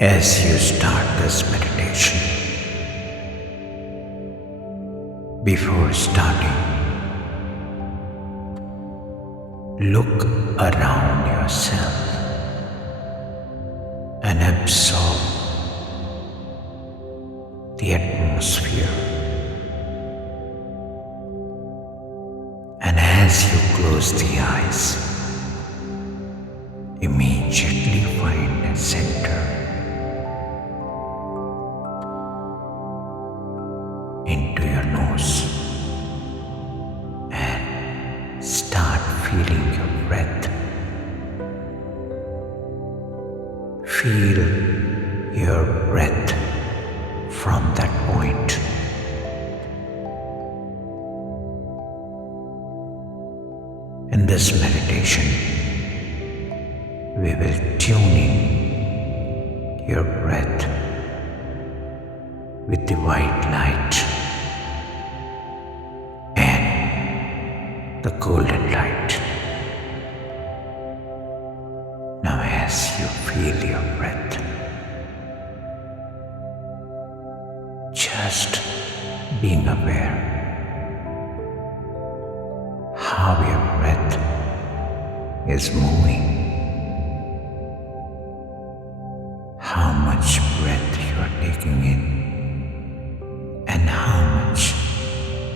As you start this meditation, before starting, look around yourself and absorb the atmosphere. And as you close the eyes, immediately find a center into your nose and start feeling your breath. Feel your breath from that point. In this meditation, we will tune in your breath with the white light and the golden light. Now as you feel your breath, just being aware how your breath is moving, how much breath you are taking in and how much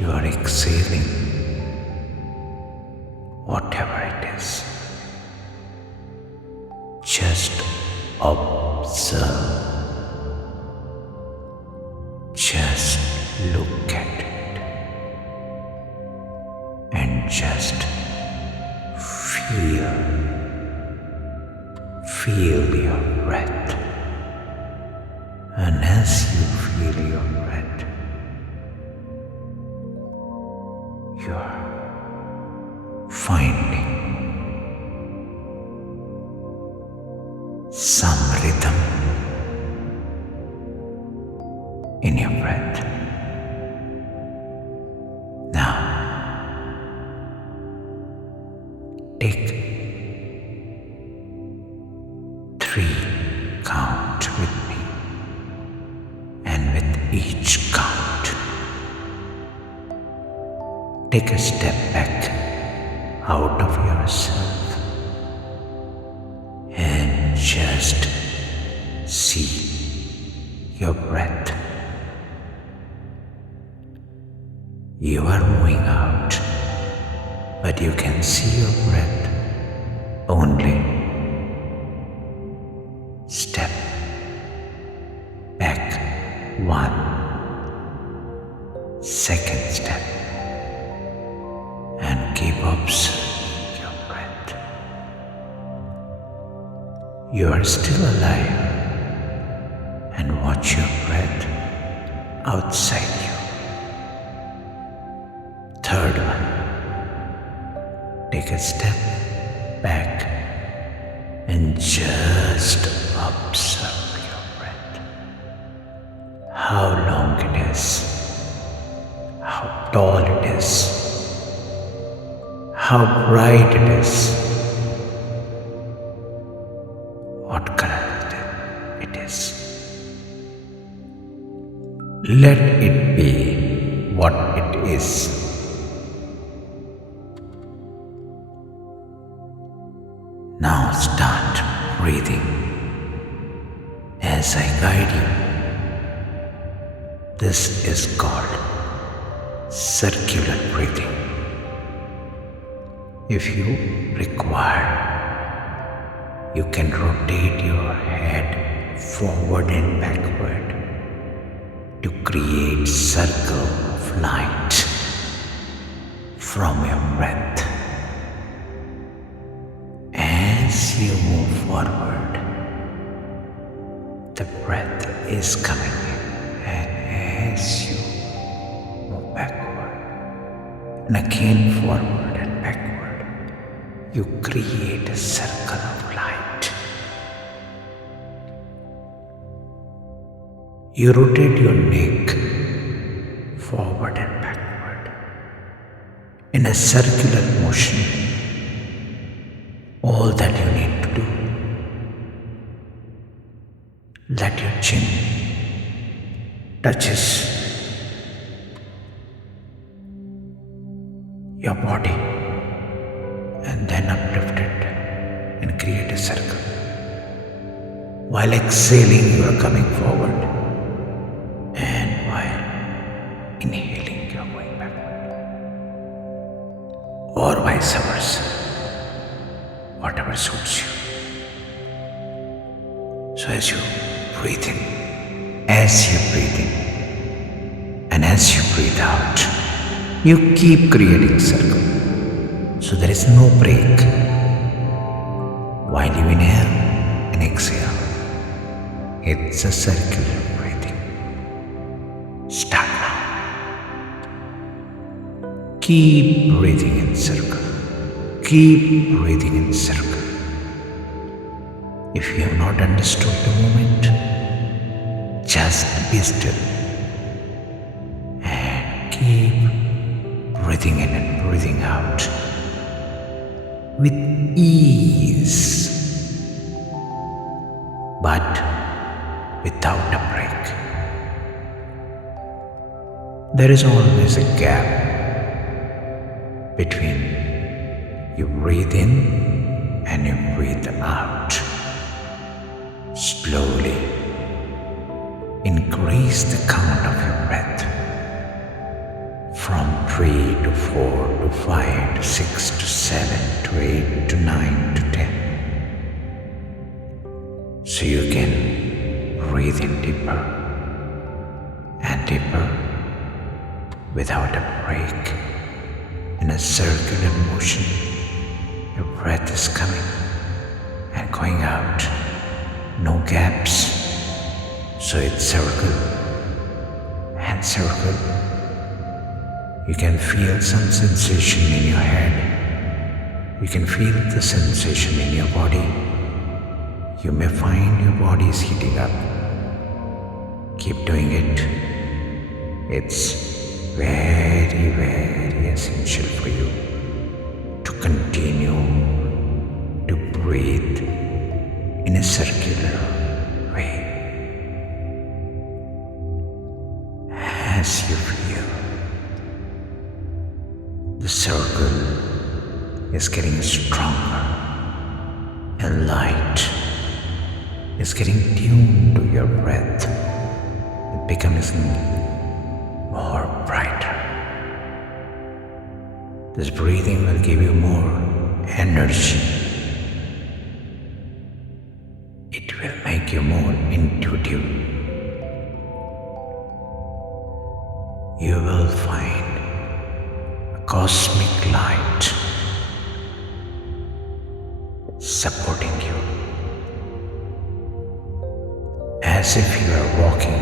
you are exhaling, whatever it is. Just observe, just look at it and just feel your breath. And as you feel your breath, you are finding some rhythm in your breath. Now, take 3 count with me, and with each count, take a step back out of yourself and just see your breath. You are moving out, but you can see your breath only. Step back 1, second step, and keep observing your breath. You are still alive, and watch your breath outside you. Third one, take a step back and just observe your breath. How long it is, how tall it is, how bright it is, what color it is. Let it be what it is. Now start breathing as I guide you. This is called circular breathing. If you require, you can rotate your head forward and backward to create circle of light from your breath. As you move forward, the breath is coming in, and as you move backward and again forward and backward, you create a circle of light. You rotate your neck forward and backward in a circular motion. All that you need to do, touches your body and then uplift it and create a circle. While exhaling, you are coming forward, and while inhaling, you are going backward, or vice versa, whatever suits you. So as you breathe in, and as you breathe out, you keep creating circle. So there is no break. While you inhale and exhale, it's a circular breathing. Start now. Keep breathing in circle. Keep breathing in circle. If you have not understood the moment, just be still and keep breathing in and breathing out with ease, but without a break. There is always a gap between you breathe in and you breathe out. Slowly increase the count of your breath from 3 to 4 to 5 to 6 to 7 to 8 to 9 to 10. So you can breathe in deeper and deeper without a break. In a circular motion, your breath is coming and going out. No gaps. So it's circle and circle. You can feel some sensation in your head. You can feel the sensation in your body. You may find your body is heating up. Keep doing it. It's very, very essential for you to continue to breathe in a circular way. As you feel the circle is getting stronger and light is getting tuned to your breath, it becomes more brighter. This breathing will give you more energy. It will make you more intuitive. You will find a cosmic light supporting you, as if you are walking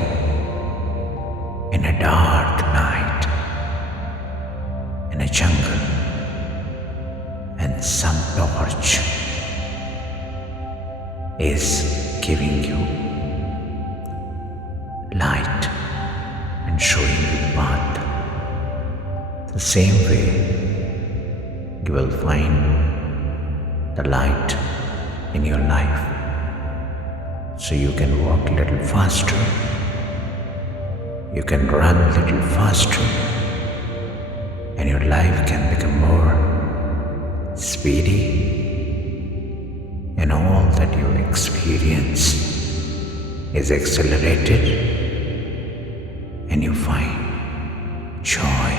in a dark night in a jungle, and some torch is giving you light and showing you the path. The same way you will find the light in your life, so you can walk a little faster, you can run a little faster, and your life can become more speedy, and all that you experience is accelerated, and you find joy,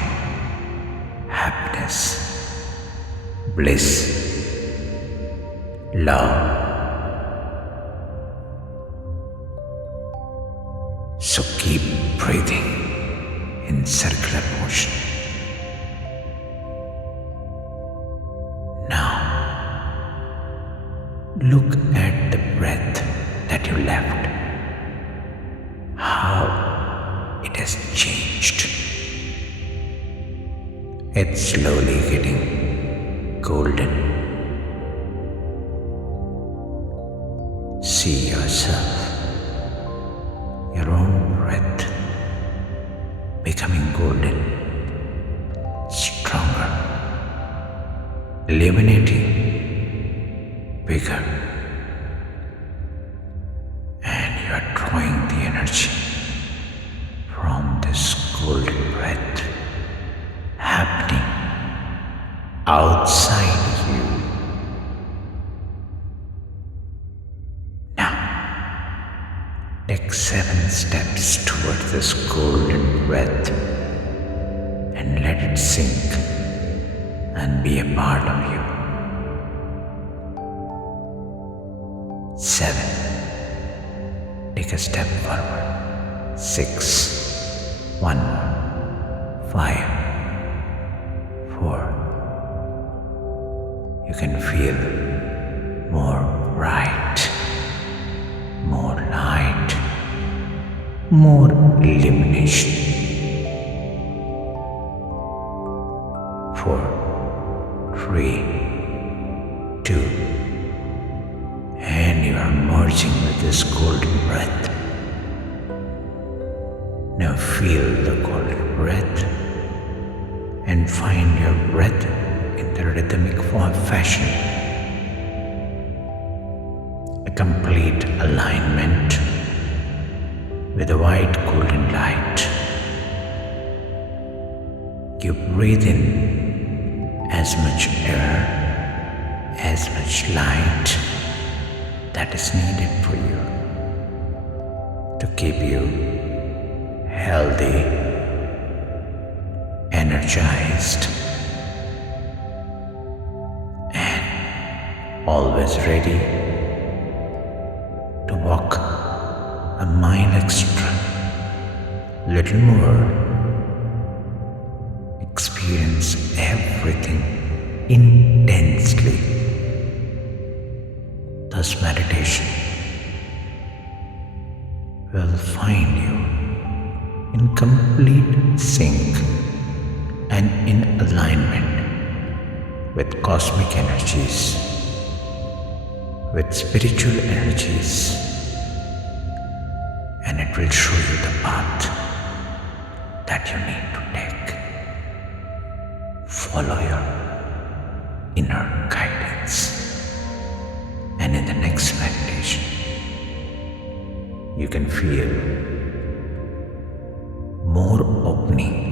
happiness, bliss, love. So keep breathing in circular motion. Now, look at the breath that you left, how it has changed. It's slowly getting golden. See yourself, your own breath becoming golden, stronger, illuminating, bigger, and you are drawing the energy outside you. Now, take 7 steps toward this golden breath and let it sink and be a part of you. 7. Take a step forward. 6. 1 more. 5. 4. You can feel more bright, more light, more illumination. 4, 3, 2, and you are merging with this golden breath. Now feel the golden breath and find your breath in the rhythmic fashion. A complete alignment with the white golden light. You breathe in as much air, as much light that is needed for you to keep you healthy, energized, and always ready to walk a mile extra, little more, experience everything intensely. Thus meditation will find you in complete sync and in alignment with cosmic energies, with spiritual energies, and it will show you the path that you need to take. Follow your inner guidance, and in the next meditation, you can feel more opening